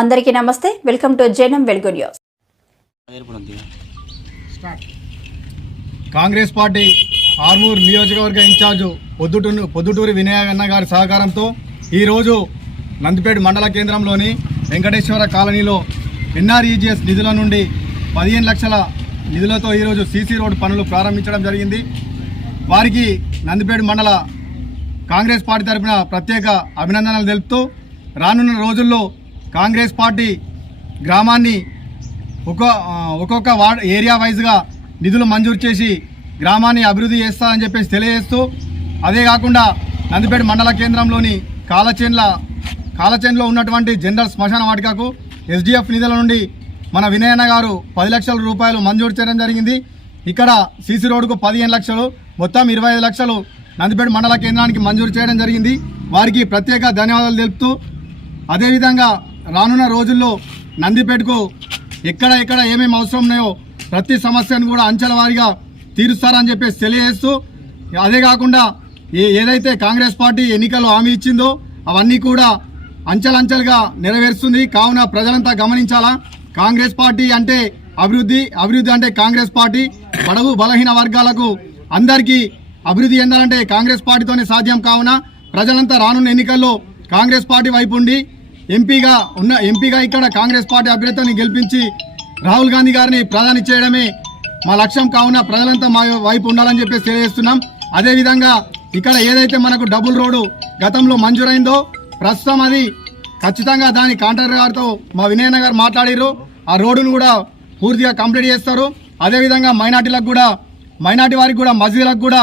అందరికీ నమస్తే. Welcome to జనం వెలుగు న్యూస్. కాంగ్రెస్ పార్టీ ఆర్మూర్ నియోజకవర్గ ఇన్ఛార్జు పొద్దుటూరు పొద్దుటూరి వినయన్న గారి సహకారంతో ఈరోజు నందిపేట మండల కేంద్రంలోని వెంకటేశ్వర కాలనీలో ఎన్ఆర్ఈజిఎస్ నిధుల నుండి పదిహేను లక్షల నిధులతో ఈరోజు సీసీ రోడ్ పనులు ప్రారంభించడం జరిగింది. వారికి నందిపేట మండల కాంగ్రెస్ పార్టీ తరఫున ప్రత్యేక అభినందనలు తెలుపుతూ రానున్న రోజుల్లో కాంగ్రెస్ పార్టీ గ్రామాన్ని ఒక ఒక్కొక్క వార్డ్ ఏరియా వైజ్గా నిధులు మంజూరు చేసి గ్రామాన్ని అభివృద్ధి చేస్తారని చెప్పేసి తెలియజేస్తూ అదే కాకుండా నందిపేట మండల కేంద్రంలోని కాలచేన్ల కాలచేన్లో ఉన్నటువంటి జనరల్ శ్మశాన వాటికకు ఎస్డిఎఫ్ నిధుల నుండి మన వినయన్న గారు పది లక్షల రూపాయలు మంజూరు చేయడం జరిగింది. ఇక్కడ సీసీ రోడ్డుకు పదిహేను లక్షలు మొత్తం ఇరవై ఐదు లక్షలు నందిపేట మండల కేంద్రానికి మంజూరు చేయడం జరిగింది. వారికి ప్రత్యేక ధన్యవాదాలు తెలుపుతూ అదేవిధంగా రానున్న రోజుల్లో నందిపేటకు ఎక్కడ ఎక్కడ ఏమేమి అవసరం ఉన్నాయో ప్రతి సమస్యను కూడా అంచెల వారీగా తీరుస్తారని చెప్పేసి తెలియజేస్తూ అదే కాకుండా ఏ ఏదైతే కాంగ్రెస్ పార్టీ ఎన్నికల్లో హామీ ఇచ్చిందో అవన్నీ కూడా అంచెలంచెలుగా నెరవేరుస్తుంది. కావున ప్రజలంతా గమనించాలా? కాంగ్రెస్ పార్టీ అంటే అభివృద్ధి అభివృద్ధి అంటే కాంగ్రెస్ పార్టీ. బడవు బలహీన వర్గాలకు అందరికీ అభివృద్ధి చెందాలంటే కాంగ్రెస్ పార్టీతోనే సాధ్యం. కావున ప్రజలంతా రానున్న ఎన్నికల్లో కాంగ్రెస్ పార్టీ వైపు ఉండి ఎంపీగా ఉన్న ఎంపీగా ఇక్కడ కాంగ్రెస్ పార్టీ అభ్యర్థిని గెలిపించి రాహుల్ గాంధీ గారిని ప్రధాని చేయడమే మా లక్ష్యం కావున ప్రజలంతా మా వైపు ఉండాలని చెప్పేసి తెలియజేస్తున్నాం. అదేవిధంగా ఇక్కడ ఏదైతే మనకు డబుల్ రోడ్డు గతంలో మంజూరైందో ప్రస్తుతం అది ఖచ్చితంగా దాని కాంట్రాక్టర్ గారితో మా వినయన్న గారు మాట్లాడారు ఆ రోడ్డును కూడా పూర్తిగా కంప్లీట్ చేస్తారు. అదేవిధంగా మైనార్టీలకు కూడా మైనార్టీ వారికి కూడా మసీదులకు కూడా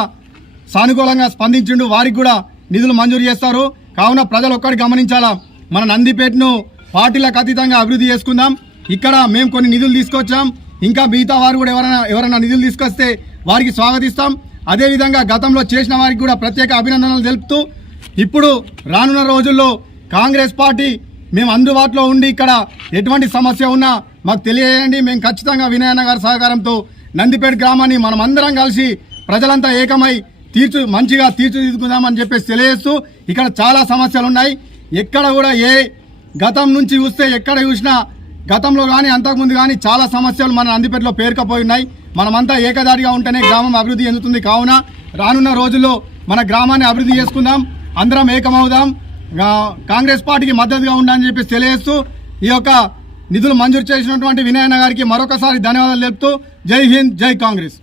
సానుకూలంగా స్పందించిండు. వారికి కూడా నిధులు మంజూరు చేస్తారు. కావున ప్రజలు ఒక్కటి గమనించాలా? మన నందిపేటను పార్టీలకు అతీతంగా అభివృద్ధి చేసుకుందాం. ఇక్కడ మేము కొన్ని నిధులు తీసుకొచ్చాం. ఇంకా మిగతా వారు కూడా ఎవరైనా ఎవరైనా నిధులు తీసుకొస్తే వారికి స్వాగతిస్తాం. అదేవిధంగా గతంలో చేసిన వారికి కూడా ప్రత్యేక అభినందనలు తెలుపుతూ ఇప్పుడు రానున్న రోజుల్లో కాంగ్రెస్ పార్టీ మేము అందుబాటులో ఉండి ఇక్కడ ఎటువంటి సమస్య ఉన్నా మాకు తెలియజేయండి. మేము ఖచ్చితంగా వినయన్న గారి సహకారంతో నందిపేట గ్రామాన్ని మనం అందరం కలిసి ప్రజలంతా ఏకమై తీర్చు మంచిగా తీర్చిదిద్దుకుందామని చెప్పేసి తెలియజేస్తూ ఇక్కడ చాలా సమస్యలు ఉన్నాయి ఎక్కడ కూడా ఏ గతం నుంచి చూస్తే ఎక్కడ చూసినా గతంలో కానీ అంతకుముందు కానీ చాలా సమస్యలు మన నందిపేటలో పేరుకపోయి ఉన్నాయి మనమంతా ఏకదారిగా ఉంటేనే గ్రామం అభివృద్ధి చెందుతుంది. కావున రానున్న రోజుల్లో మన గ్రామాన్ని అభివృద్ధి చేసుకుందాం. అందరం ఏకమవుదాం. కాంగ్రెస్ పార్టీకి మద్దతుగా ఉండాలని చెప్పి తెలియజేస్తూ ఈ యొక్క నిధులు మంజూరు చేసినటువంటి వినయన్న గారికి మరొకసారి ధన్యవాదాలు తెలుపుతూ జై హింద్ జై కాంగ్రెస్.